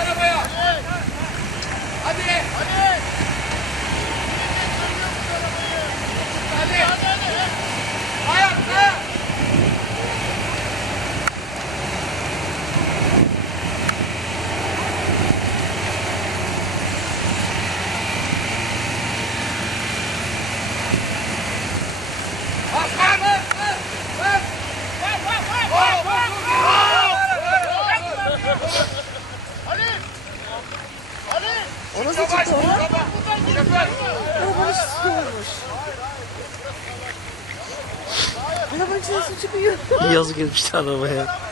arabaya. Hadi. Hadi. Hadi. Ayakta. O nasıl çıktı ona? Arabanın çıkıyormuş. Arabanın içine su çıkıyor. Yazık etmişler arabaya.